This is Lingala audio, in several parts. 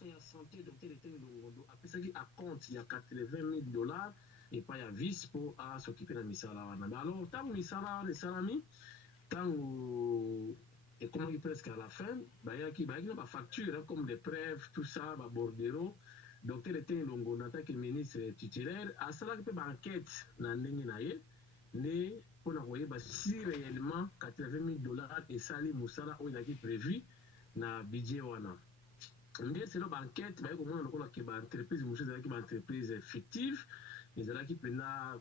ministre ya santé docteur Etienne Longondo apesaki a compte ya $80,000 et pas ya vice pour à s'occuper de misala wana. Alors tant misala esalami tango et comment presque à la fin bayaki na ba facture comme des preuves tout ça ba bordereau docteur Etienne Longondo en tant que ministre titulaire asalaki pe ba enquête na ndenge na ye ne pona koyeba si réellement $80,000 esali musala oyo ezalaki prévu na budget wana. Nde selo ba enquête baye komona lokola ke ba entreprise mosusu ezalaki ba entreprise fictive ezalaki mpena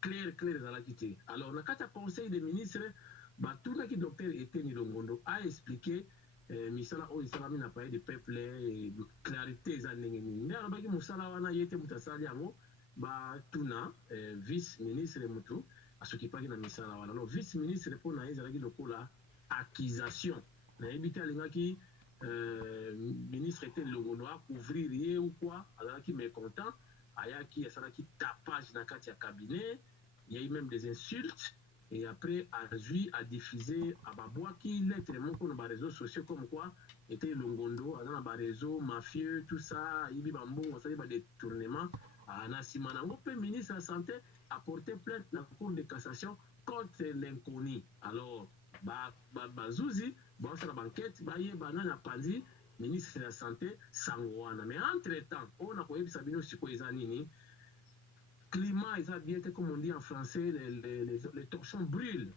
clair ezalaki te. Alors na kati ya conseil des ministres batunaki docteur Etienne Longondo a expliqué misala oyo esalami na palais de peuple clarité eza ndenge nini nde alobaki mosala wana ye te moto asali yango batuna vice ministre motu asokipaki na misala wana. Alors vice ministre mpona ye ezalaki lokola accusation nayebi te alingaki ministre Etienne Longondo couvrir ye ou quoi azalaki mécontent ayaki asalaki tapage na kati ya cabinet il y a eu même des insultes et après azui a diffusé ababwaki lettre moko na ba réseaux sociaux comme quoi Etienne Longondo aza na ba réseaux mafieux tout ça yibi bambongo asali ba détournement na nsima nango mpe ministre de la santé a porté plainte na cour de cassation contre l'inconnu. Alors bazuzi basala banquête bayeba nani apandi ministre de la santé sango wana. Mais entre temps on a koyebisa bino sikoyo eza nini climat eza bien te comme on dit en français les torchons brûlent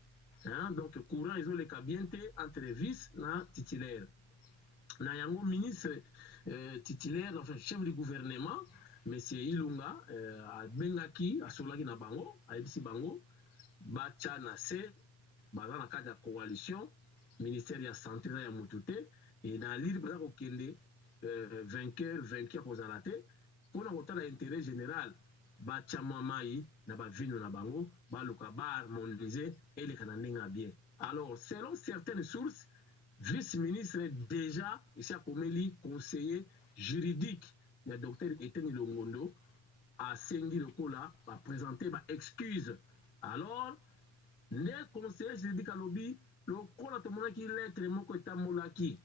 hein? Donc courant ezoleka bien te entre vice na titulaire na yango ministre titulaire enfin chef du gouvernement monsieur Ilunga abengaki asolaki na bango ayebisi bango batya na se baza na kati ya coalition ministère ya santé na ya motu te e na lire baza kokende vainqueur kozala te mpona kotala intérêt général batya mwa mai na bavino na bango baluka baharmonize eleka na ndenge ya bien. Alors selon certaines sources vice-ministre déjà esi akomeli conseiller juridique ya docteur Etienne Longondo asengi lokola baprésente baexcuse. Alors nde conseiller juridique alobi lokola tomonaki lettre moko etambolaki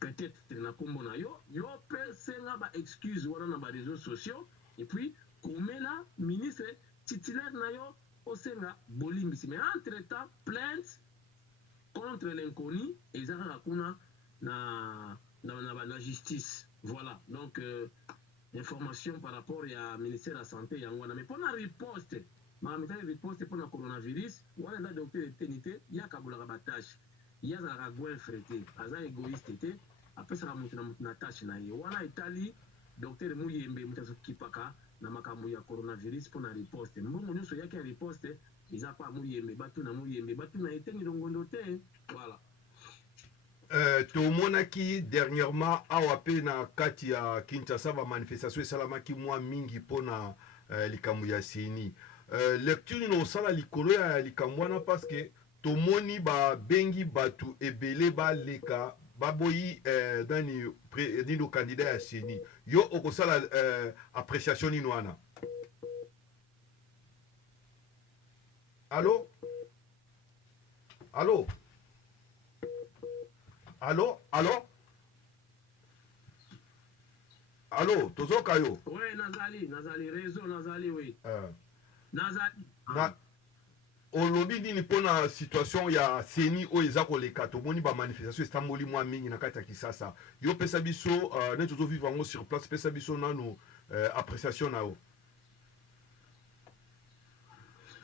peut-être na kombo na yo mpe senga baexcuse wana na baréseaux sociaux et puis komela ministre titulaire na yo osenga bolimbisi. Mais entre temps plainte contre l'inconnu eza kaka kuna na justice. Voilà donc information par rapport à ministère de la santé yango wana. Mais mpona riposte mamitali riposte mpona coronavirus wana eza docteur Etienne te ye akabolaka batashe ye azalaka goinfre te aza égoïste te apesaka moto na moto na tashe na ye wana etali docteur Muyembe moto azokipaka na makambo ya coronavirus mpona riposte. Mbongo nyonso eyaki ya riposte eza pa Muyembe batuna Muyembe batuna Etienne Longondo te. Voilà. Tomonaki dernièrement awa pe na kati ya Kinshasa ba manifestation esalamaki mwa mingi mpona likambo ya seni lecture no sala likolo ya likambo wana parce que tomoni babengi batu ebele baleka baboyi nino candidat ya seni yo okosala appréciation nino wana. Allô allô allô allô allô tozoka yo. Oui nazali réseau nazali oui nazali olobi nini mpona situation ya seni oyo eza koleka tomoni bamanifestation esamboli mwa mingi na kati ya Kisasa yo pesa biso neti tozovivre yango sur place pesa biso nano appréciation na yo.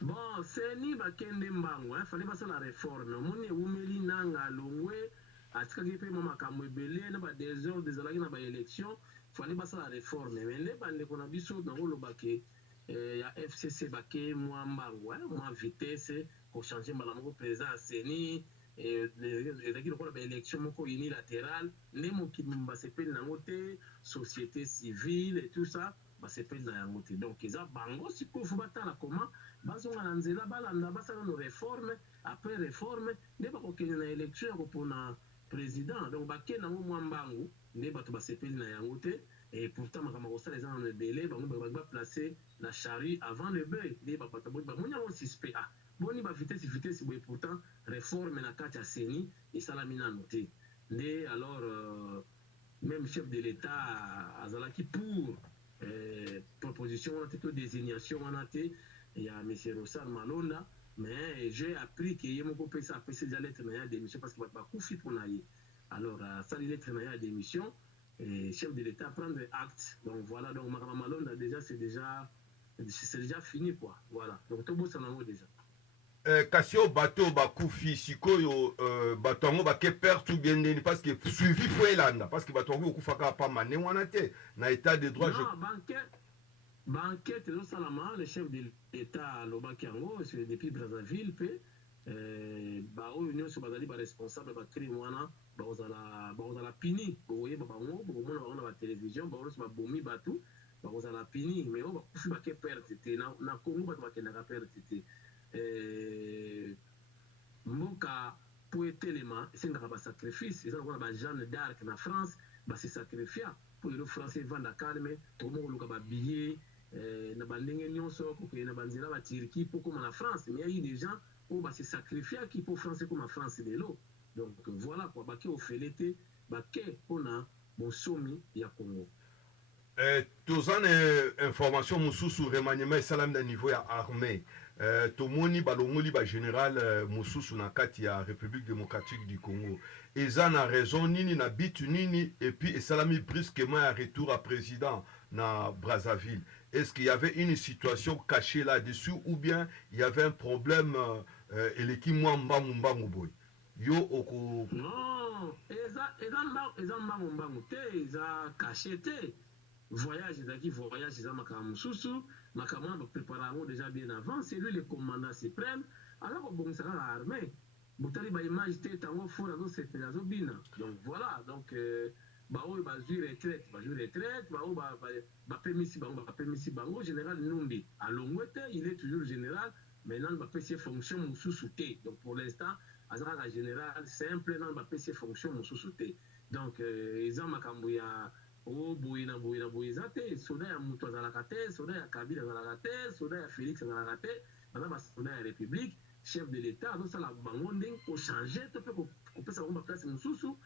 Bon seni bakende mbango fale basala réforme omoni eumeli nanga longwe atikaki mpe mwa makambo ebele na badésordre ezalaki na baélection fale basala réforme me nde bandeko na biso nakolobake ya FCC bake mwa mbango mwa vitesse kochange mbala moko président ya seni ezalaki lokola baélection moko unilatérale nde mokili basepeli nango te société civile et tout ça basepeli na yango te. Donc eza bango sikoyo fo batala koma bazonga na nzela balanda basala no réforme après réforme nde bakokende na élection ya kopona président. Donc bakende nango mwa mbangu nde bato basepeli na yango te. Et pourtant makambo kosala eza na ebele bango baplacer la charrue avant le bœuf nde babato bamoni yango suspect boni bavitesse boye pourtant réforme na kati ya seni esalami nano te nde alors même même chef de l'État azalaki pour proposition on a été désignation on a été il y a M. Rossar Malonda mais j'ai appris qu'il y a mon copain ça a fait déjà lettre na démission parce qu'il va couper pour naïe alors ça les lettres na démission et chef de l'État prendre acte donc voilà donc Malonda déjà c'est déjà fini quoi voilà donc tout beau ça n'a déjà kasi oyo bato bakufi sikoyo bato yango bake perte bien ndeni parce que suivi fo elanda parce que bato yango okufaka pamba nde wana te na état de droit non banquette ezosalama le chef de l'état alobaki yango depuis Brazzaville mpe baoyo nyonso bazali baresponsable bacrime wana bakozala pini bokoyeba bango bokomona bango na batelevizio bango nyonso babomi bato bakozala pini mais oyo bakufi bake perte te na congo bato bakendaka perte te mboka po etelema esengaka basacrifice eza lokola bajeanne d'arc na france base sacrifia po lelo france evanda calme tokomo koluka babillet na bandenge nyonso kokende na banzela baturki po koma na france mais ayi des gens oyo base sacrifiaki po france ekoma france lelo donc voilà quoi bake ofele te bake mpona bonsomi ya congo toza na information mosusu remaniement esalami na niveau ya armée tomoni balongoli bagénéral mosusu na kati ya république démocratique du congo eza na raison nini na bitu nini et puis esalami brusquement ya retour à président na brazzaville est-ce qu'il y avait une situation cachée là-dessus ou bien il y avait un problème eleki mwa mbangu boye yo oko non eza mbangu te eza caché te voyage ezalaki voyage eza makambo mosusu makambo wana baprépara yango déjà bien avant c'est lui le commandant suprême aza kobongisa kaka armée botali baimage te ntango fort azosepela azobina donc voilà donc baoyo bazwi retraite baoyo bapemisi bango général numbi alongwe te il est toujours général maintenant bapesi ye fonction mosusu te donc pour l'instant aza kaka général simple nano bapesi ye fonction mosusu te donc eza makambo ya boye na boye eza te soda ya moto azalaka te soda ya kabila azalaka te soda ya félix azalaka te baza basoda ya république chef de l'état azosala bango ndenge kochange to mpe kopesa bango baplace mosusu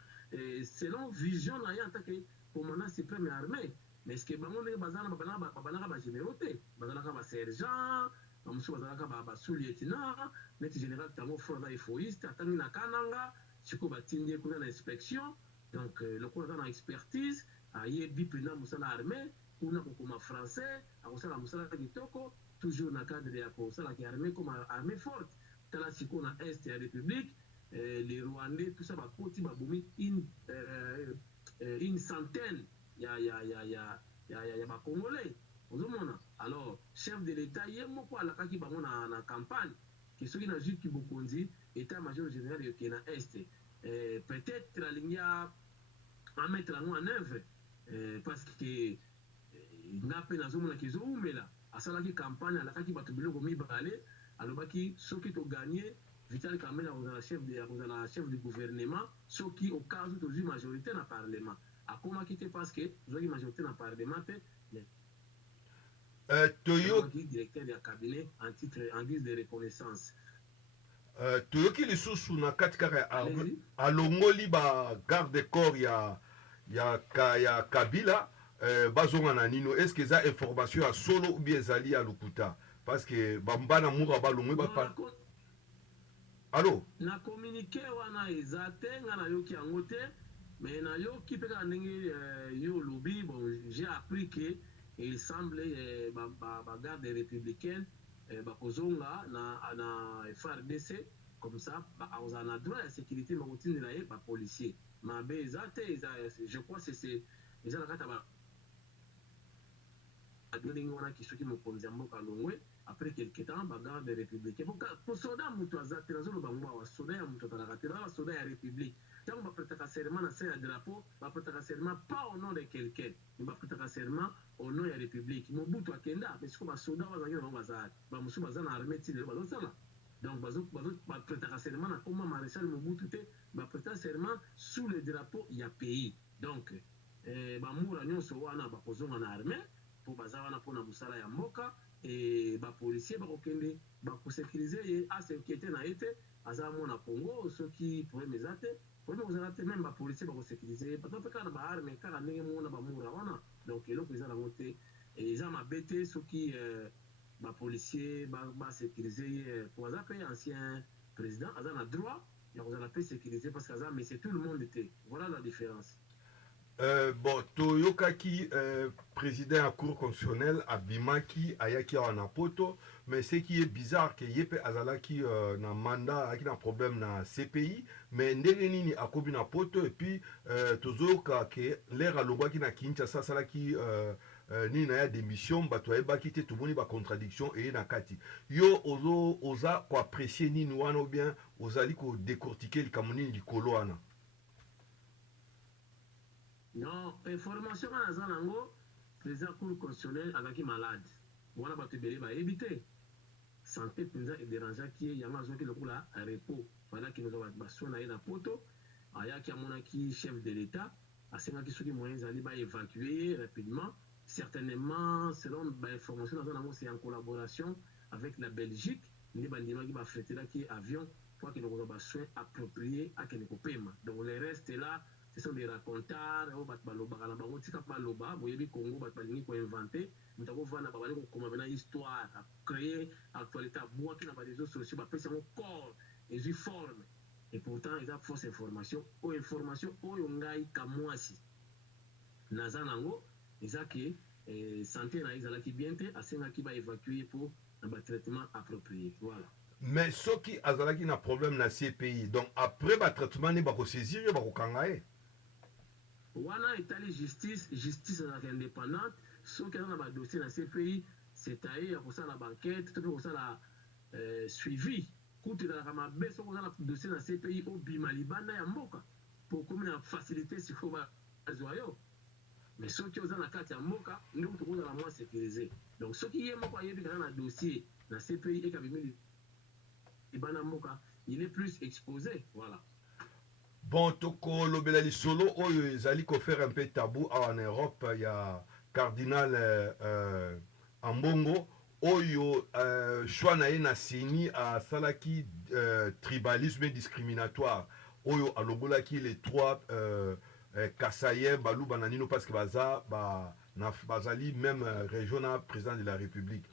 selon vision na ye en tant que commandant suprême ya armée mais ce que bango ndenge babanaka bagénéraux te bazalaka basergent bamosusu bazalaka basous-lieutenant neti général tango fort aza efoiste atangi na kananga sikoyo batindi ye kuna na inspection donc lokola aza na expertise ayebi mpena mosala armée kuna kokoma français akosala mosala kitoko toujours na cadre ya kosalaki armée comme armée forte tala sikoyo na est ya république les rwandais tout ça bakoti babomi une centaine ya bacongolais ozomona alors chef de l'état ye moko alakaki bango na campagne ke soki nazwiki bokonzi état major général yoke na est peut-être alingi amettre yango en œuvre parce que nga mpe nazomonaki ezoumela asalaki campagne alakaki bato biloko mibale alobaki soki toganye vital kamel akozala chef de gouvernement soki au cas où tozwi majorité na parlement akomaki te parce que tozwaki majorité na parlement te toyoki directeur ya cabinet en guise de reconnaissance toyoki lisusu na kati kaka ya alongoli bagarde corps ya kabila bazonga na nino est ce que eza information ya solo ou bien ezali ya lokuta parce que bambana mura balongwe allo na communiqué wana eza te nga nayoki yango te mais nayoki mpe kaka ndenge yo olobi bon j'ai appris que il semble bagarde républicaine bakozonga na FRDC comme ça akozala na droit ya sécurité bakotindela ye bapolicier mabe eza te je crois c'est eza na kati ya ndenge wana soki mokonzi ya mboka longwe après quelque temps bagarde républicain po soda moto aza te nazoloba ngo awa soda ya moto azalaka te baza basoda ya république ntango bapretaka serment na se ya drapeau bapretaka serment pas au nom de quelqu'un mais bapretaka serment au nom ya république mobutu akenda mais siko basoda bazalaki na bango baza bamosusu baza na armée ti lelo bazosala donc bapretaka serment na komba maréchal mobutu te bapretaka serment sous le drapeau ya pays donc bamura nyonso wana bakozonga na armée mpo baza wana mpona mosala ya mboka bapolisier bakokende bakosécurize ye asinquiété na ye te aza mwana congo soki problème eza te problème ozala te même bapolisier bakosécurize bato mpe kaka na baarme kaka ndenge mona bamura wana donc eloko eza nango te eza mabe te soki bapolisier basécurize ye po aza mpe ancien président aza na droit ya kozala mpe sécurize parce que aza mais c'est tout le monde te voilà la différence. Bon toyokaki président ya cour constitutionnelle abimaki ayaki awa na poto, mais ce qui est bizarre ke ye mpe azalaki na mandat ayaki na problème na CPI, mais ndenge nini akomi na poto epuis tozoyoka ke lere alongwaki na Kinshasa asalaki nini na ya démission bato ayebaki te, tomoni bacontradiction eye na kati. Yo oza koapprécie nini wana ou bien ozali kodécortiquer likambo nini likolo wana? Non, information wana aza nango président cour constitutionnelle azalaki malade wana bato ebele bayebi te santé mpenza ederangeaki ye yango azwaki lokola repos falaki kozwa baso na ye na poto ayaki amonaki chef de l'état asengaki soki moyen ezali baévacue ye rapidement certainement selon bainformation naza nango c'est en collaboration avec la Belgique nde bandimaki bafretelaki avion po akende kozwa basoin approprié akende kopema donc le reste là ce sont des racontards oyo bato balobaka na bango tika baloba boyebi Congo bato balingi koinvente moto akovanda babali kokoma pena histoire acréer actualité abwaki na bareseau sociaux bapesi yango corps ezwi forme et pourtant eza fausse information oyo ngai kamwasi naza nango eza ke santé na ye ezalaki bien te asengaki baévacue mpo na batraitement approprié voilà. Mais soki azalaki na problème na CPI, donc après batraitement ne bakosaisir ye bakokanga ye wana etali justice ezalaka indépendante soki aza na badossier na CPI c'est à ye ya kosala bankete to mpe kosala suivi kutu ezalaka mabe soki oza na dossier na CPI obima libanda ya mboka po komi na facilité sikoyo bazwa yo mais soki oza na kati ya mboka nde kutu kozala mwa sécurisé donc soki ye moko ayebi kaka na dossier na CPI ekabimi libanda mboka il est plus exposé voilà. Bon tokolobela lisolo oyo ezali kofaire un peu tabou awa en Europe ya cardinal Ambongo oyo choix na ye na seni asalaki tribalisme discriminatoire oyo alongolaki les trois kasayen baluba na nino parce que bazali même région na président de la République.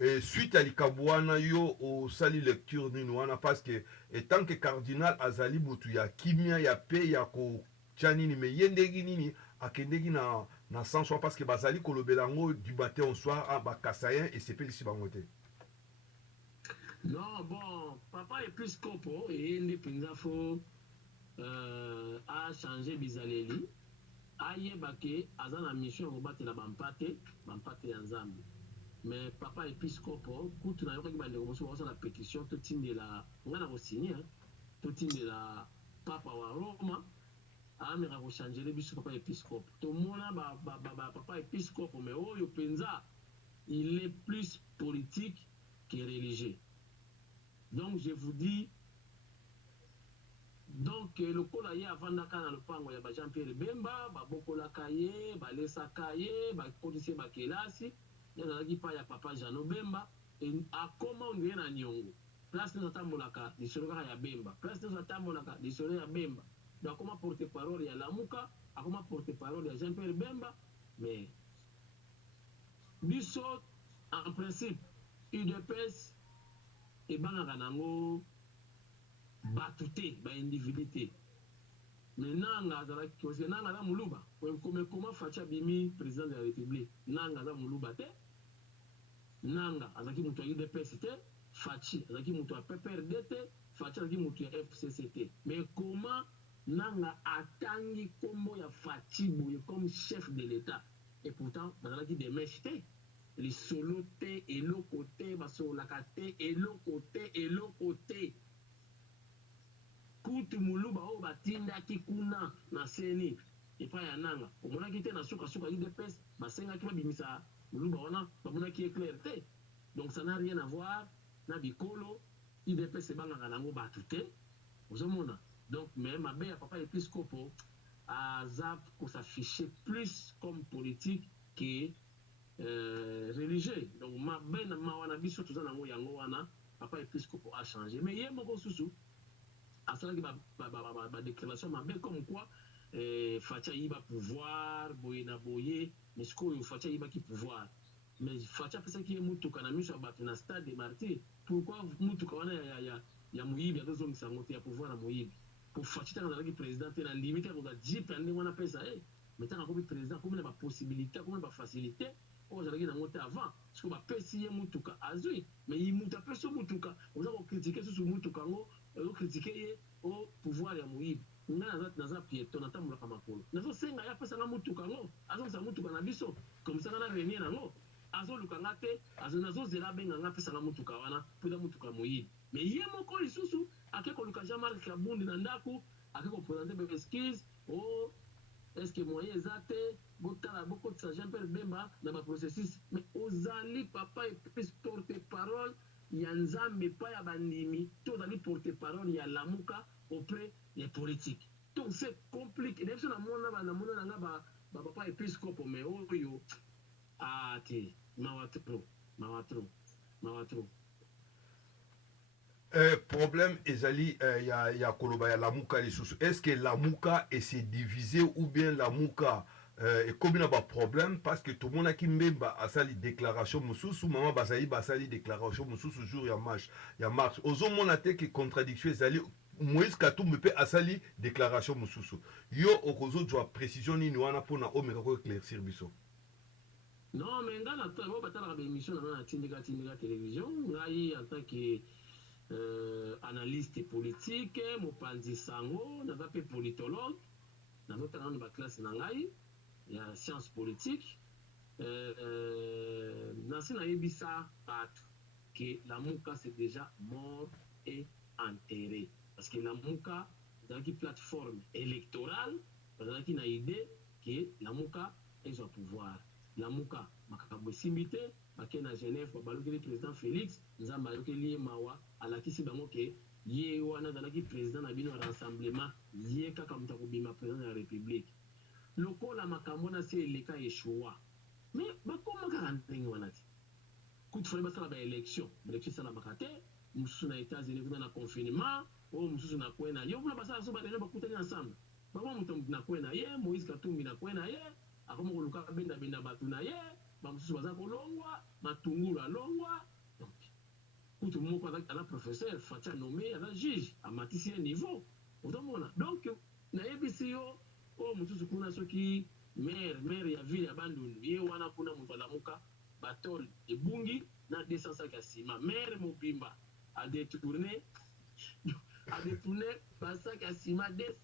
Et suite à l'ikabwana yo au sali lecture nini wana parce que etant que cardinal azali mutu ya kimia ya pe ya ko chanini me yendegi nini akendegi na sens parce que bazali kolobela ngo du matin au soir a bakasayen et c'est pelisi bango te. Non bon papa episcopo eyende mpenza fo a changer bizaleli ayeba ke aza na mission ya kobatela bampate ya nzambe mais papa episcopo kutu nayokaki bandeko mosusu bakosala pétition totindela ngai na kosigne totindela papa wa Roma ameka kochangele biso papa episcope tomona papa episcope mais oyo mpenza il est plus politique que religieux donc je vous dis donc lokola ye avandaka na lopango ya ba Jean Pierre Bemba babokolaka ye balesaka ye bakotisi bakelasi ezalaki pa ya papa Jano Bemba akoma ondire na niongo place nyonso atambolaka lisolo kaka ya Bemba place nyonso atambolaka lisolo ya Bemba donc akoma porte parole ya Lamuka akoma porte parole ya Jean Pierre Bemba mais biso en principe UDPS ebangaka nango bato te baindividu te mais nanga azalaki parce que nanga aza moluba comment Faci abimi président de la République nanga aza moluba te nanga azalaki moto ya UDPS te Faci azalaki moto ya PPRD te Faci azalaki moto ya FCC te mais comment nanga atangi kombo ya Faci boye comme chef de l'État et pourtant bazalaki des mèches te lisolo te eloko te basololaka te eloko te kutu moluba oyo batindaki kuna na seni epai ya nanga omonaki te na sukasuka UDPS basengaki babimisa moluba wana bamonaki éclair te donc ça n'a rien à voir na bikolo UDPS ebangaka nango bato te ozomona donc mais mabe ya papa episcopo aza kosaffiche plus comme politique que religieux donc mabe na mawa na biso toza nango yango wana papa episcopo a changé mais ye moko susu asalaki déclaration mabe comme quoi Fatia yiba pouvoir boye na boye mais sikoyo Fatia yibaki pouvoir mais Fatia apesaki ye mutuka na miso ya bato na stade de martyr pourquoi mutuka wana ya moyibi azozongisa yango te ya pouvoir na moyibi po Fatia ntango azalaki président te na limite akoka jipe ya ndenge wana apesa ye mais ntango akomi président akomi na bapossibilité akomi na bafacilité oyo azalaki nango te avant siko bapesi ye mutuka azwi mais mutu apesi yo mutuka oza kokritike susu mutuka yango ozokritike ye o pouvoir ya moyibi ngai naza pieto natambolaka makolo nazosenga ye apesanga mutuka yango azongisa mutuka na biso komisanga na renie nango azoluka nga te nazozela abenga nga apesanga mutuka wana mpo eza mutuka ya moyibi mais ye moko lisusu ake koluka Jean-Marc Kabundi na ndako ake kopresente baesquise o estce moyen eza te botala bokotisa Jean-Pierre Bemba na baprocessus mais ozali papa epesi porte parole ya nzambe epai ya bandimi to ozali porte parole ya lamuka auprès des politiques donc c'est compliqué na biso namona nanga bapapa épiscope mais oyo te mawa trop problème ezali ya koloba ya lamuka lisusu est ce que lamuka ese divisé ou bien lamuka ekomi na baproblème parce que tomonaki mbemba asali déclaration mosusu mama bazali basali déclaration mosusu jour ya marche ozomona te ke contradiction ezali Moïse Katumbi mpe asali déclaration mosusu yo okozozwa précision nini wana mpona omeka ko éclaircir biso non mais nga bo batalaka baémission na nga natindika télévision ngai en tant que analyste politique mopanzi sango naza mpe politologue nazotanga na baklasse na ngai ya science politique nasi nayebisa bato ke lamuka c'est déjà mort et enterré parce que lamuka ezalaki plateforme électorale bazalaki na idée ke lamuka ezwa pouvoir lamuka makambo esimbi te bake na Genève babalokeli président Félix nzambe ayokeli ye mawa alakisi bango ke ye wana azalaki président na bino ya rassemblement ye kaka moto akobima président ya république lokola makambo wana se eleka eshua mais bakoma kaka ndenge wana te kutu fali basala baélection esalamaka te mosusu na États-Unis kuna na confinement oyo mosusu na kwe na ye kuna basala so bareunion bakutani ensemble bakoma moto na kwe na ye Moïse Katumbi na kwe na ye akoma koluka bendabenda bato na ye bamosusu baza kolongwa matungulu alongwa donc kutu moko aza professeur Fatia nommé aza juge amatisi ye niveau ozomona donc nayebisi yo oyo mosusu kuna soki maire ya ville ya Bandundu ye wana kuna moto alamuka batole ebungi na 200 sacs ya nsima maire mobimba adetourne basaki ya nsima 200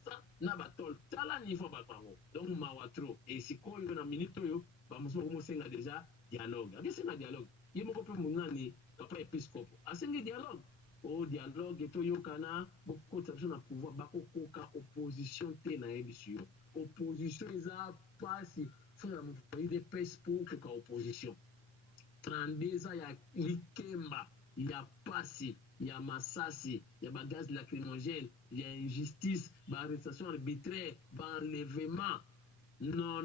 na batole tala niveau bato yango donc mawa tro esikoyo na minute oyo bamosusu bakomosenga déjà dialogue akesenga dialogue ye moko mpe monani papa épiscope asengi dialogue dialogue toyokana bokotisa biso na pouvoir bakokoka opposition te nayebisi yo opposition eza pasi fona moto idps po okoka opposition 32 eza ya likemba ya pasi ya masasi ya bagaz lacrymogène ya injustice baarrestation arbitraire baenlèvement non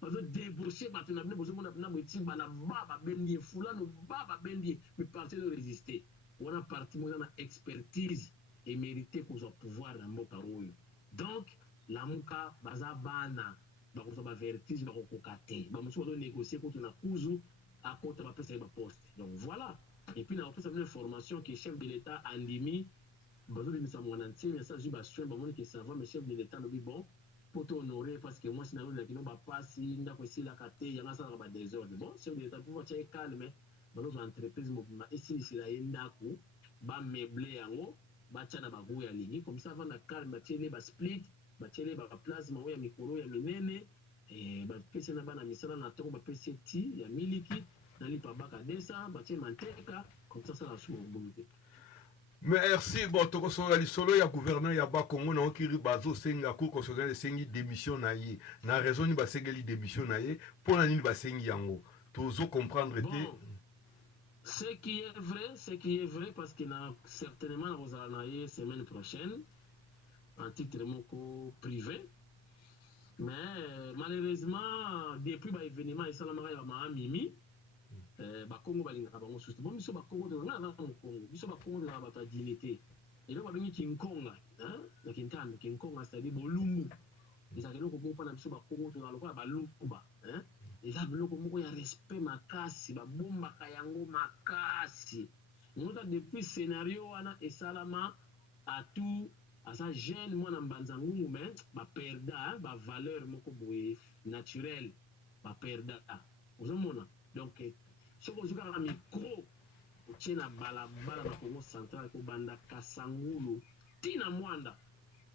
bazodébauche bato na bino bozomona na boeti bana babendi ye fulano babendi ye mais parti de résister wana parti moza na expertise émérité kozwa pouvoir na mboka oyo donc lamuka baza bana bakozwa bavertige bakokoka te bamosusu bazonégocie kutu na kuzu akota bapesa ye baposte donc voilà et puis na bapesa bino information ke chef de l'état andimi bazobimisa mwana ntiemi asa zwi basoin bamoni ke sava mais chef de l'état alobi bon po to honoré parce que mwasi nango elaki no bapasi ndako esilaka te yango asalaka badésordre bon chef de l'état po batya ye calme bazozwa entreprise mobima esilisela ye ndako bameuble yango batya na bago ya lingi comme ça avanda calme batiele basplit batiele baplasma oyo ya mikolo ya minene bapesi na bana misala na ntongo bapesi ti ya miliki nalipa baka 200 batie manteka comme ça asala susu mobulu te. Merci. Bon, tokosola lisolo ya gouverneur ya Bakongo na okiri bazosenga cour constitutionnelle esengi démission na ye. Na raison ni basengeli démission na ye, pona nini basengi yango. Tozo comprendre te. Bon, ce qui est vrai parce qu'il a certainement na ye semaine prochaine en titre moko privé. Mais malheureusement depuis ba événement esalamaka ya ba mimi bakongo balingaka bango susu bon biso bakongo tozanga na Congo biso bakongo tozanga bato ya dignité et donc babengi kinkonga na kintando kinkonga c'est-à-dire bolumbu ezalaka eloko moko mpona biso bakongo tozala lokola balukuba eza biloko moko ya respect makasi babombaka yango makasi monota depuis scénario wana esalama atu aza jeune mwana mbanza ngungu me baperda bavaleur moko boye naturel baperda ozomona donc soki ozwi kaka micro otie na balabala na congo central kobanda kasangulu ntina mwanda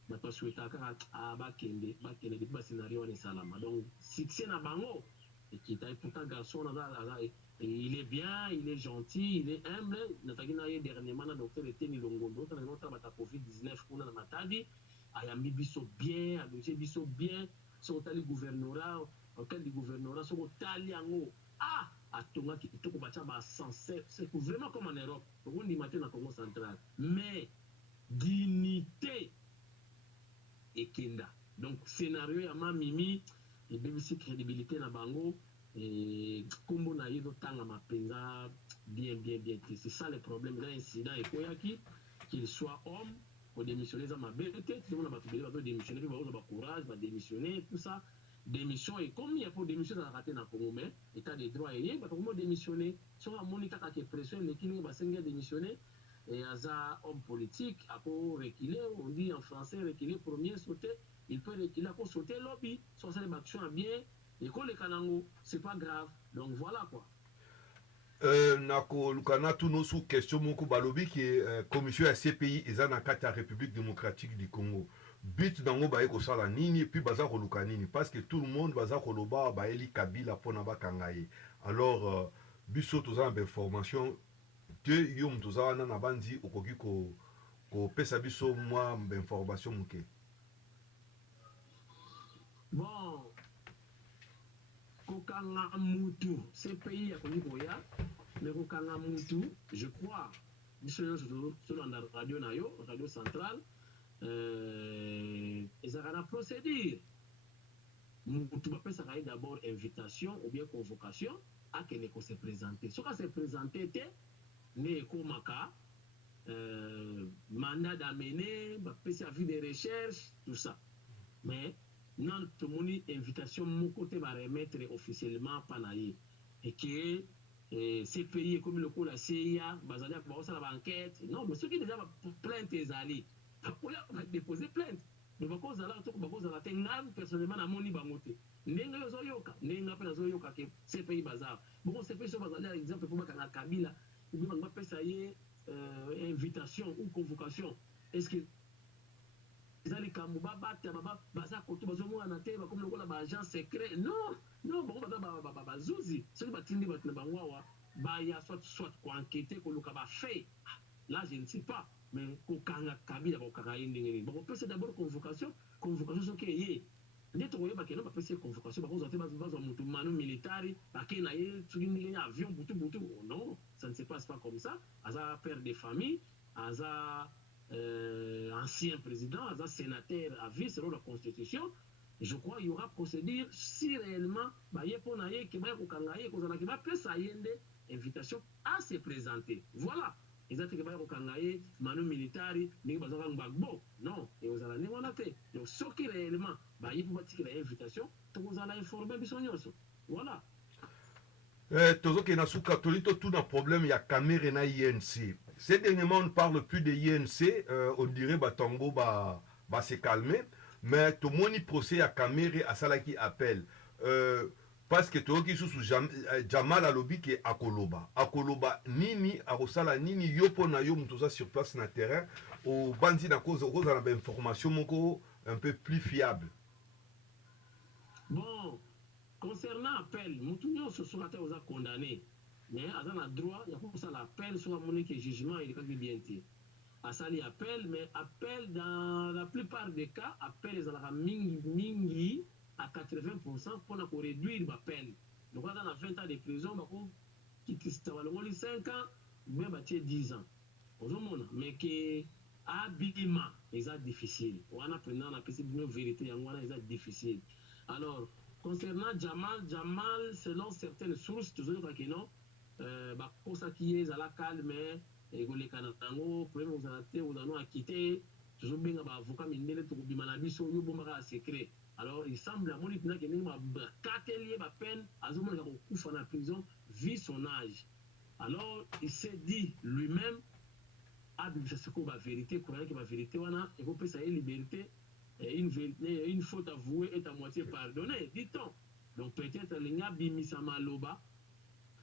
bato basuetaka kaka bakende depuis bascénario wana esalama donc succès na bango ekita pourtant garçon il est bien, il est gentil, il est humble. Nataki na ye dernièrement na docteur Eteni Longondo, tana nota bata Covid-19 kuna na matadi, ayambi biso bien, adoche biso bien, so tali gouvernorat, auquel du gouvernorat so tali yango atonga kitoko bacha ba sincère, c'est vraiment comme en Europe. On dit matin na Congo central, mais dignité et kenda. Donc scénario ya mamimi et BBC crédibilité na bango. Et comme on a eu d'autant ma pensa bien. C'est ça le problème. Là, incident et koyaki, qu'il soit homme, pour démissionner dans ma belle tête, tout le monde va démissionner, il va avoir courage, va démissionner, tout ça. Démission et comme il y a pour démissionner dans la raté dans le Congo, mais état des droits et il va comment démissionner. Sur un moniteur qui est pression, les qui va s'engager démissionner. Et Aza, homme politique, à quoi reculer, on dit en français reculer, premier sauter, il peut reculer, à quoi sauter lobby, soit ça les actions à bien. Et quand les Kanango, c'est pas grave. Donc voilà quoi. Nako lukana tuno sous question moko balobi qui commission ya CPI eza na kati ya République démocratique du Congo. But dango ba eko sala nini puis baza ko luka nini parce que tout le monde baza ko loba ba eli Kabila pona ba kangaye. Alors biso toza na information te yo mtoza na bandi okoki ko pesa biso moi information muke. Bon, kokanga mutu CPI ya konikoya mais kokanga mutu je crois biso sur la radio nayo radio centrale ezaka na procédure mutu bapesaka ye d'abord invitation ou bien convocation akende ko se présenter soki se présenter te ne ekomaka mandat d'amener bapesi avis de recherche tout ça mais non tomoni invitation moko te ba remettre officiellement pana ye et que CPI comme le coup la CIA bazali ba osala ba enquête non mais ceux qui déjà plainte ezali va déposer plainte mais bakozala to bakozala te ngam personnellement na moni bango te ndenge yo zoyoka ndenge pe zoyoka ke CPI bazar bon CPI so bazali exemple pour bakanga Kabila ou bien ba pesa ye invitation ou convocation est-ce que ezali kambo babata baza koto bazomona te bakomi lokola baagent secret non bango baza bazuzi soki batindi bato na bango awa baya soit koenquête koluka bafait là je ne sais pas mais kokanga Kabila bakokanga ye ndenge nini bakopesa d'abord convocation soki eye nde tokoyeba keno bapesi ye convocation bakozwa te bazwa motu mano militari bakei na ye soki ndenge ya avion butu non ça ne se passe pas comme ça aza père de famille aza ancien président, aza sénateur à vie selon la constitution, je crois qu'il y aura procédure si réellement bayeponaye ke bayekokangaye kozala ke bapesa yende invitation à se présenter. Voilà. Ezate ke bayekokangaye manu militari ndenge bazaka ngbagbo. Non, et ozala ndenge wana te. Donc soki réellement bayepo batikela invitation, tokozala informer biso nyonso. Voilà. Tozoki na sous catholique tout un problème il y a caméra na INC. Ces derniers mois on ne parle plus de INC, on dirait Batango va se calmer, mais tout le monde procès à caméra à ça qui appelle parce que toki sous Jamal alobi qui akoloba nini akosala nini yopo na yo mutoza sur place na terrain au bandi na cause na information moko un peu plus fiable. Bon, concernant appel, Moutounion se sont condamnés. Mais à un droit, il y a ça l'appel sur la monnaie qui est jugement, il est bien été. À ça, il appel, mais appel dans la plupart des cas, appel les alara mingi à 80% pour réduire la peine. Donc, dans la 20 ans de prison, qui est 5 ans, ou bien 10 ans. Mais que habillement, c'est difficile. On a pris une vérité, c'est difficile. Alors, concernant Jamal, selon certaines sources, toujours que non, ça qui est à la calme, ekoleka na yango problème kozala te ozala no akite tozobenga baavocat mindele tokobima na biso yo bombaka ya secret. Alors il semble amoni mpena ke ndenge bakateli ye bapeine azomonaka kokufa na prison vu son âge. Alors il s'est dit lui-même abimisa sikoyo bavérité koyaki bavérité wana ekopesa ye liberté, une faute avouée est à moitié pardonnée, dit-on. Donc peut-être alingi abimisa maloba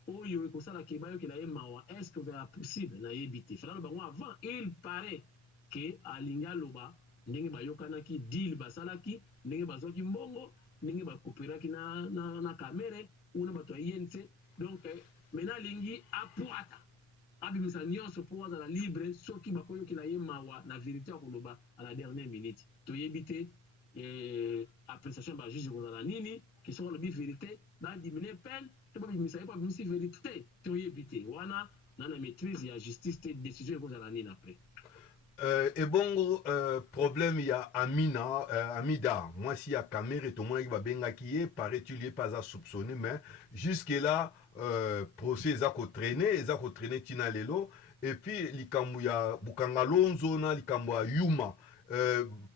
oyo ekosalaka bayokela ye mawa. Est-ce que ozala possible nayebi te fala bango avant il paraît ke alingi aloba ndenge bayokanaki deal basalaki ndenge bazwaki mbongo ndenge bakopéraki na kamere una bato ya INC. Donc maintenant alingi apwata abimisa nyonso mpo azala libre soki bakoyokela ye mawa na vérité ya koloba à la dernière minute. Toyebi te appréciation ya bajuge kozala nini ke soki alobi vérité badimine peine to babimisa ye po abimisi vérité toyebi te wana nana maîtrise ya justice te décision ekozala nini après. Ebongo problème ya Amina Amida mwasi ya Kamere tomonaki babengaki ye paraît-il ye pas à soupçonner mais jusque là procès eza kotraîner tina lelo et puis likambo ya Bukanga Lonzo na likambo ya Yuma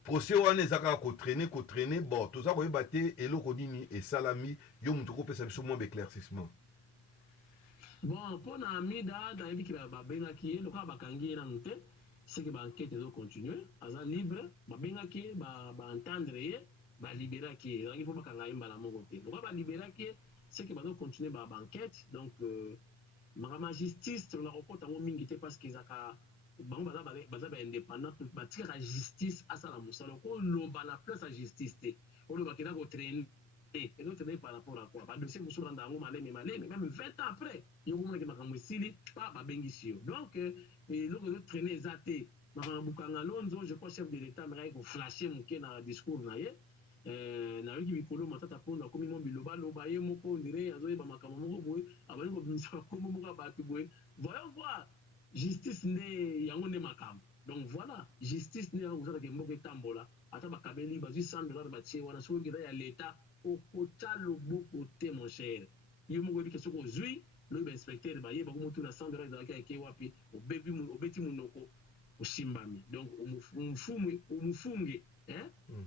procès wana eza kaka kotraîner bon toza koyeba te eloko nini esalami yo mutu kopesa biso mwa éclaircissement. Bon mpona Amida nayebi ke babengaki ye lokola bakangi ye nanu te seke baenquête ezocontinue aza libre babengaki ye baentendre ye balibéraki ye ezalaki mpo bakanga ye mbala moko te lokola balibéraki ye seke bazocontinue baenquête. Donc makambo ya justice tolonga kokota yango mingi te parce que ezaka bango baza baindépendant batikaka justice asala mosala koloba na place ya justice te oloba kenda kotraine ezotraine par rapport à quoi badossier mosusu olanda yango maleme même 20 ans après yokomonaki makambo esili pa babengisi yo. Donc eloko ezotraine eza te makambo Bukanga Lonzo je crois chef de l'état amekaki koflashe moke na discours na ye nayoki mikolo matata mpondo akomi mo bilobaloba ye moko ondire azoyeba makambo moko boye abandi kobimisa bakombo moko ya bato boye. Voyons voir justice nde yango nde makambo. Donc voilà justice nde yango kosalaka mboka etambola ata bakabeli bazwi $100 batie wana soki eza ya leta okota loboko te mon cher yo moko oyebi ke soki ozwi loyi bainspecteur bayeba komotuna $100 ezalaki ayeke wapi obeti monoko osimbami. Donc omufunge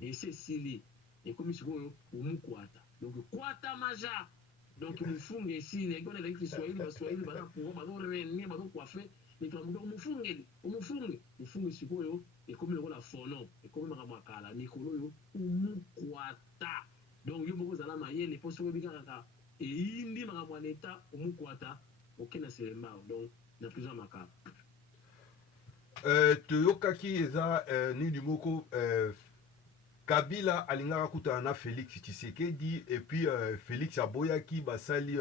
esi esili ekomi sikoyo omukwata donc kwata maja donc mufunge esili ekona ezalaki kiswahili baswahili baza pouvoir bazorenie bazokwafe likambo omufunge sikoyo ekomi lokola fono ekomi makambo ya kala mikolo oyo omukwata. Donc yo moko ozala mayele mpo soki oyebi kaka eyindi makambo ya leta omukwata okenda selembao donc na prison ya makala. Toyokaki eza nini moko Kabila alingaka kutana na Félix Tshisekedi et puis Félix aboyaki basali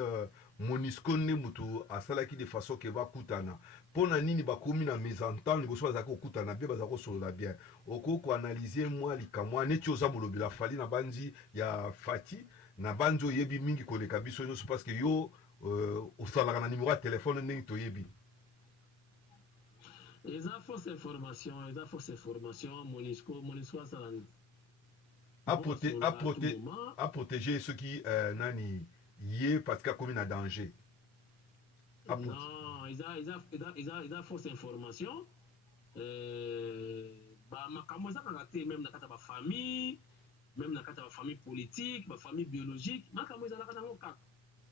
Monisco nde mutu asalaki de façon ke bakutana mpona nini bakomi na mésentente liboso bazalaki kokutana bien bazalaki kosolola bien oko koanalyse mwa likamwa neti oza molobela fali na banzi ya Fati na banzi oyebi mingi koleka biso nyonso parce que yo osalaka na numéro ya telefone ndenge toyebi. Eza fausse information Monisco asala à protéger ceux qui nani yé parce qu'il commis un danger. Non, eza fausse information. Makambo eza kaka te même na kati ya bafamille même na kati ya bafamille politique bafamille biologique makambo ezalaka nango kaka.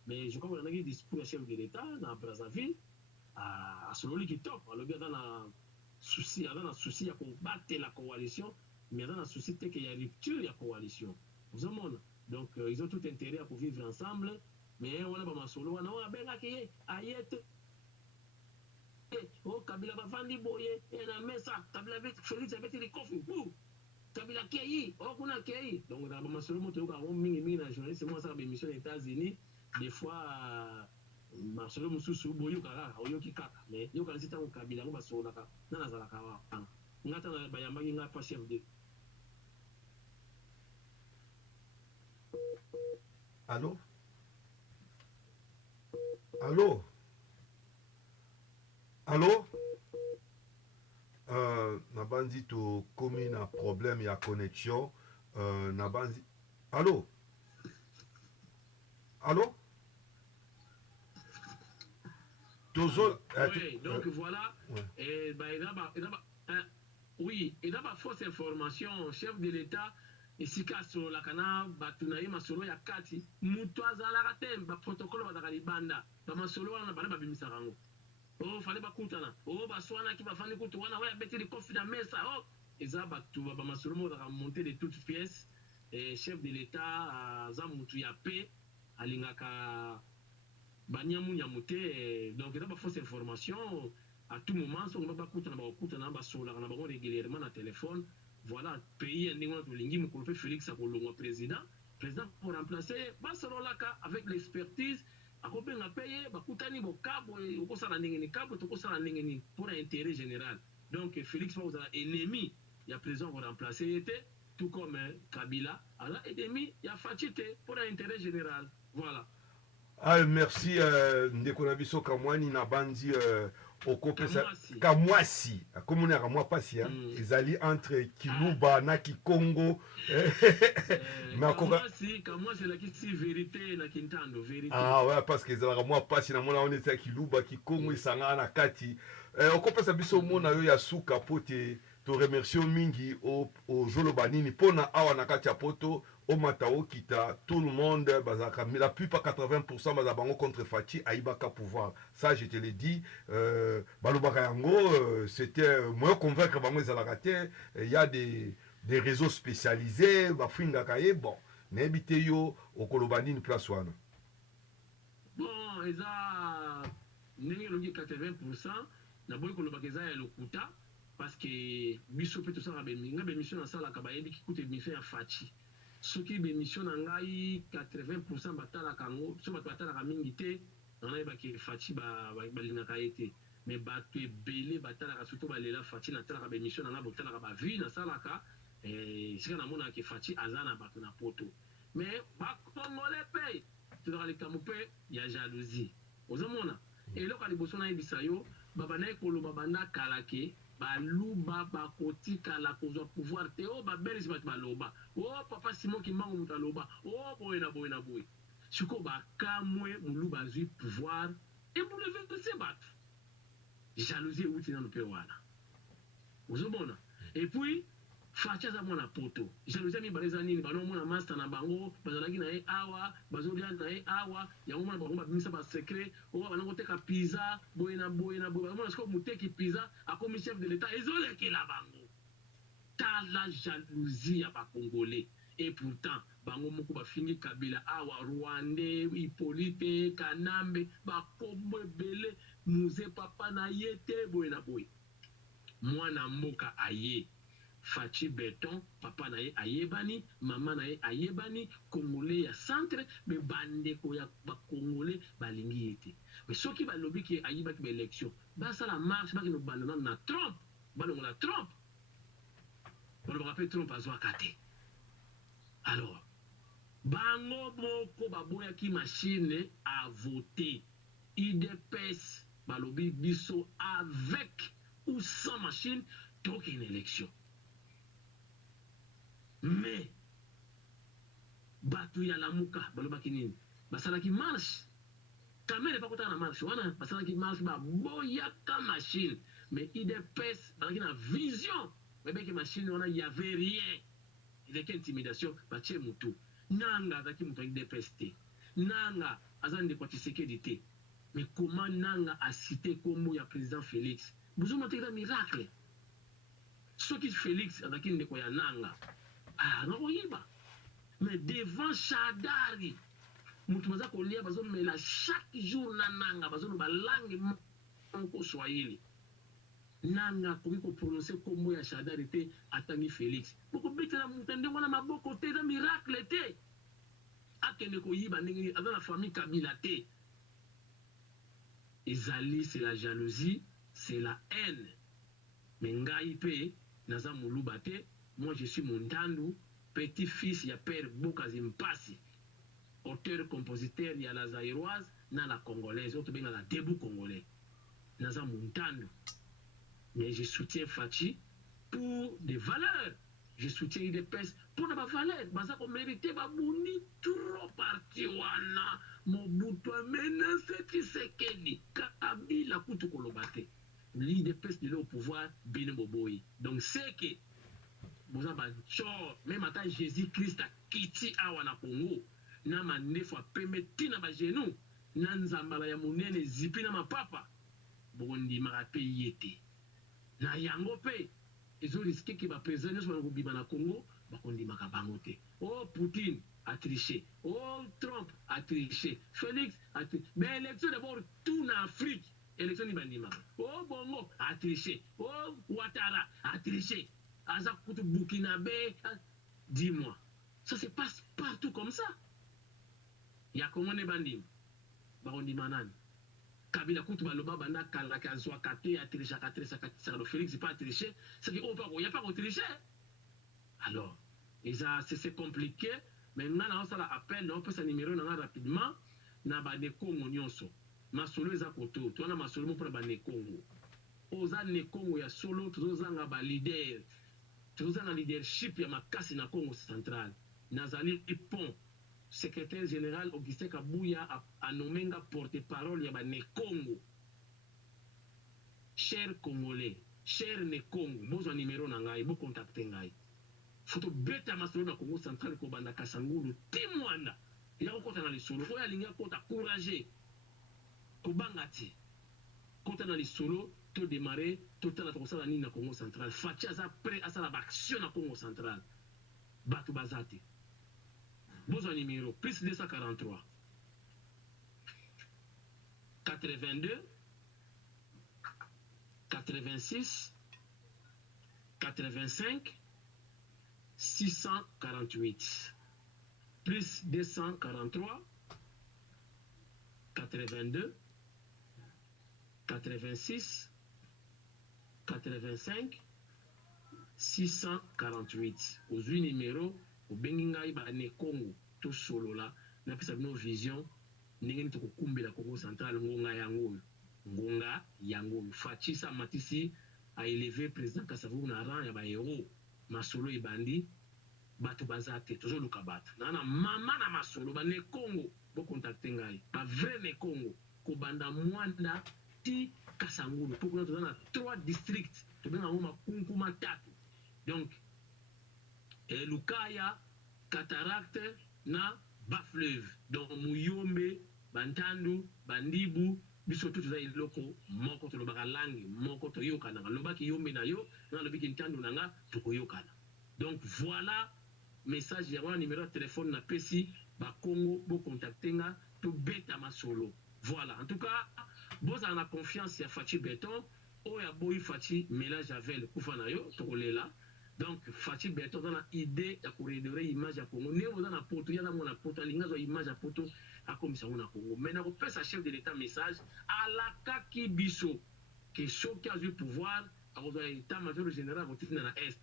Mais je crois kolandaki discours ya chef de l'état na Brazzaville asololi kitoko alobi aza na souci ya kobatela coalition mais aza na souci te ke ya rupture ya coalition ozomona. Donc ils ont tout intérêt à vivre ensemble mais wana bamasolo wana oyo abengaki ye aye te o Kabila bavandi boye na mesa Kabila Félix abeti likofi bu Kabila kei okuna kei. Donc na bamasolo moto yoka yango mingi na journaliste mo asala bémission aux États-Unis des fois masolo mosusu boyoka kaka oyoki kaka mais yoka nisi ntango Kabila yango basololaka na nazalaka wana nga tana bayambaki nga pa chef de. Allô nabanzi to komi na problème ya connexion nabanzi allô Oui, donc voilà. Ouais. Et bah, oui, et d'abord, fausse information, chef de l'État, et si sur la cana, batunaye masolo ya kati, mutuaza la ratem, ba protocole badakali banda, ba masolo wana bana babimisarango. Oh, fallait ba kutana. Oh, ba swana ki ba fani kutu wana, ouais, beti de kofi na mesa. Oh, et ça, ba masolo mo da monter de toutes pièces. Et chef de l'État, za mutu ya paix, alingaka banyamu nyamute, donc il y a pas fausse information à tout moment so ba kutana ba sola na ba régulièrement na téléphone. Voilà, pays ndingo to lingi mu ko Félix Akolongo président pour remplacer ba solo laka avec l'expertise akobenga paye bakutani bokabo okosala ndenge ni kabo tokosala ndenge ni pour intérêt général. Donc Félix va aux ennemi, il y a président pour remplacer était tout comme Kabila, alors ennemi, il y a Fatite pour intérêt général. Voilà. Ah, merci ndeko na biso Kamwani na bandi okopesa Kamwasi komona kamwa pasi ezali entre Kiluba na Kikongo Kamwasi la kisi vérité na Kintando vérité. Ah ouais, parce que ezala kamwa pasi na mona on est Kiluba Kikongo isanga na kati okopesa biso mona yo ya suka pote to remercie mingi o jolo banini pona awa na kati ya poto au Matao Kita, tout le monde, mais la plupart 80% bazabango contre Fachi Aïbaka pouvoir. Ça, je te l'ai dit. C'était moins convaincre bango Zalagate. Il y a des réseaux spécialisés, Bafinga Kaye, bon, n'habite yo au Kolobani une place one. Bon, ils ont 80%, d'abord Kolobakeza et le Kuta, parce que Bisso peut tout ça, mais mission dans ça, la Kabaye qui coûte mission à Fachi. Ce qui est mission en 80% batala kango so batala ka mingi te on a ba ki Fachi ba linga été mais batwe belé batala ka surtout balela Fachi na tala ka mission na botala ka ba vie na salaka sika na mona ki Fachi azana bato na poto mais ba congolais paye tu dois les kamupe ya jalousie ozomona et loka liboso na ibisayo baba na ekolo babanda kalake baluba bakotika la kozwa pouvoir te o babelisi bato baloba o papa Simon Kimbangu mutu aloba o boye na boye siko bakamwe muluba azwi pouvoir ebouleverse bato jalousie euti nano mpe wana ozomona et puis Fachi aza mwana poto jalousie mibale eza nini banomona master na bango bazalaki na ye awa bazolia na ye awa yango mona bango babimisa basecret oyo banango teka pizza boye na boye bamona siko moteki pizza akomi chef de l'état ezolekela bango tala jalousie ya bakongolais et pourtant bango moko bafingi Kabila awa Rwandais Hippolyte Kanambe bakombo ebele muze papa na ye te boye na boye mwana mboka aye Fachi Beton, papa na ye ayebani, maman na ye ayebani, Congolais ya centre, mais bande ko ya ba Congolais balingi ete. Mais ceux qui ba lobby qui ayiba ki ba élection, ba ça la marche ba ki no bandona na Trump, ba no na Trump. On le rappelle Trump azwa kate. Alors, bango moko baboya ki machine à voter. IDPS ba lobby biso avec ou sans machine, donc une élection. Mais batu ya lamuka balobaki nini basalaki marche kamere pakota na marche wana basalaki marche ba boyaka machine mais IDPS balaki na vision bebeki machine wana y avait rien avec intimidation batie mutu nanga azaki mutu IDPS te nanga azande kwa Tshisekedi te mais comment nanga a cité kombo ya président Félix buzuma tekela miracle soki Félix azaki ndeko ya nanga nakoyiba mais devant Shadari mutu baza kolia bazomela chaque jour na nanga bazoloba langue moko Swahili nanga akoki koprononce kombo ya Shadari te atangi Félix bokobetela mutu ndenge wana maboko te eza miracle te akende koyiba ndenge aza na famille Kabila te ezali c'est la jalousie c'est la haine mais ngai pe naza muluba te. Moi, je suis Montandu, petit-fils, il y a Père Bokazi Mpasi, auteur-compositeur, il y a la Zaïroise, na la Congolaise, autre bien la Debout Congolais. Naza Montandu. Mais je soutiens Fachi pour des valeurs. je soutiens UDPS pour na valeur baza ko mériter babundi trop parti wana Mobutu menace Tshisekedi Kabila kutu kolobate l'UDPS de au pouvoir bine boboyi donc c'est que boza ba chor même ata Jésus-Christ akiti awa na Congo na mandefu apembe tina ba genou na nzambala ya monene zipi na mapapa bondimaka mpe ye te na yango mpe ezoriske ke baprésident nyonso bakobima na Congo bakondimaka bango te o Poutine a triché o Trump a triché Félix a triché mais élection d'abord tout na Afrique élection ni bandimaka o Bongo a triché o Ouattara a triché aza kutu Burkinabé dis-moi ça se passe partout comme ça ya Congo ne bandima bakondima nani Kabila kutu baloba banda kalaka azwaka te atrichaka trisaka Félix pas triché c'est que il y a pas qu'on tricher alors c'est compliqué maintenant là on ça appel on peut sa numéro na rapidement na ba de Congo nyonso masolo eza koto to na masolo mo pour ba ne Congo oza ne Congo ya solo tozanga ba leader tozanga leadership ya makasi na Congo central nazali pont secrétaire général Augustin Kabouya a nommé un porte-parole ya ne Congo. Cher Congolais, cher ne Congo, besoin numéro nangai, bo contacter ngai. Photo beta masolo na Congo central ko banda kasangulu timwanda. Ya ko kota na lisolo, ko ya linga kota courageux. Ko bangati. Kota na lisolo to démarrer to tala to sala ni na Congo central. Fachi asa prêt asa la action na Congo central. Batu bazati. Besoin numéro plus 243 82 86 85 648 plus 243 82 86 85 648 ozwi numéro obengi ngai bane Congo to solo la na pesa bino vision ndenge nito kokumbela Congo central ngonga yango Fachisa Matisi a élevé président Kasavubu na rang ya ba héros masolo ebandi bato bazate tozo luka bato na mama na masolo bane Congo bo contacter ngai ba vrai ne Congo ko banda mwanda ti Kasangulu pour que nous dans 3 districts to benga ngoma kunkuma tatu donc Lukaya, Cataracte, na Bafleuve. Donc Muyombe, Bantandu, Bandibu, biso tout ça iloko moko to lobaka langue moko to yokana lobaki yombe na yo na lobiki ntandu nanga to koyokana. Donc voilà message ya numéro de téléphone na pesi ba Congo bo contactenga to beta masolo. Voilà, en tout cas, vous avez la confiance ya Fachi Beton, o ya boy Fachi mélange avec kufana yo to kolela. Donc, Fachi Beton dans l'idée de corriger l'image à Congo. Nous avons un poteau, il y a un poteau, il y a une image à poteau à comme ça on a Congo. Maintenant, on peut sa chef de l'État message à la Kaki Bisso, que ceux qui ont eu pouvoir, à l'état-major général, vont dans l'Est.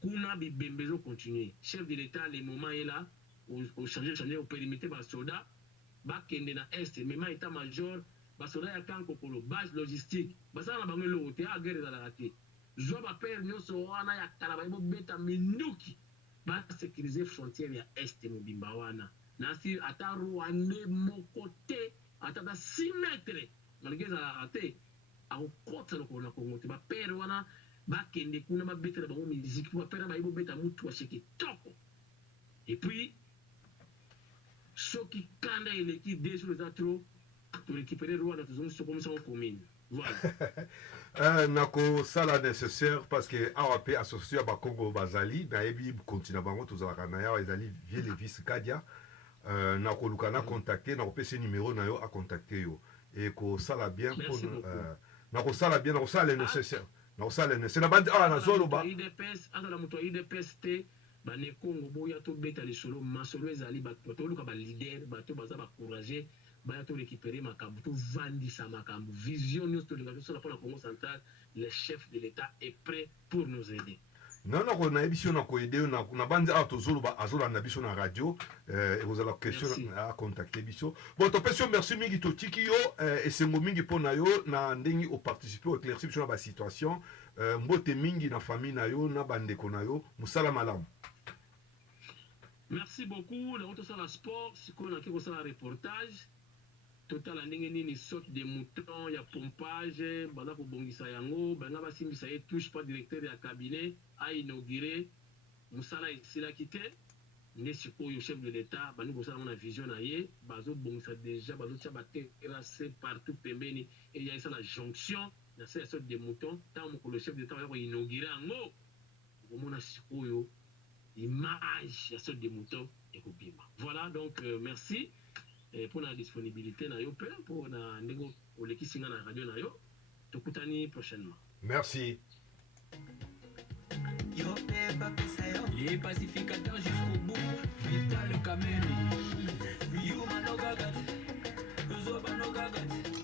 Kuna Bibembezo continue. Chef de l'État, les moments est là, au changer, au périmètre, les soldats, bakende na Est, même état-major, les soldats, il y a un base logistique, ça on a besoin de l'autre, à guerre dans la raté. Zoba père nyonso wana ya kala ba beta minuki ba sécuriser frontière ya est mobimba wana nasi ata Rwanda mokote ata 6 mètres malgré ça raté a okota loko na Congo te ba père wana ba kende kuna ba beta ba musique ba père ba beta mutu wa shiki toko et puis soki kanda eleki deux sur les atro pour récupérer Rwanda tozongi soko misa commune voilà. Nako sala nécessaire parce que AWP associé à Congo Bazali na ebi continue bango tozalaka na ya ezali vie Levis Kadia nako lukana contacter nako pese numéro na yo a contacter yo et ko sala bien pour nako sala bien nako sala nécessaire nako sala nécessaire na bandi na zolo ba IDPS azala moto IDPS te bane Congo boya to beta les solo masolo ezali bato to luka ba leader bato baza ba courager baya to récupérer makambo to vandisa makambo vision nous to linga to la Congo central le chef de l'État est prêt pour nous aider. Non, non, on a émission na koaider na bandi a tozolo ba azola na biso na radio et vous avez la question à contacter biso. Bon, to question merci mingi to tiki yo et sengo mingi pona yo na ndengi o participer au éclaircir sur la situation mbote mingi na famille na yo na bandeko na yo musala malamu. Merci beaucoup. La route sur la sport, si on a quelque chose reportage, total en ni sorte de mouton, il y a pompage, banda ko bongisa yango, banda ba simbisa ye touche pas directeur ya cabinet a inauguré musala isila kite. Ne sikoyo chef de l'état, bani ko sala na vision na ye, bazo bongisa déjà bazo tia ba terrasser partout pembeni et il y a ça la jonction, na cette sorte de mouton, tant que le chef de l'état va inaugurer yango. Au mona sikoyo image ya sorte de mouton et kobima. Voilà donc merci pour la disponibilité na yo pour na ndego oleki singa na radio na yo. Tokutani prochainement. Merci. Les pacificateurs jusqu'au bout, Vital Kameni, Yuma no Gaga.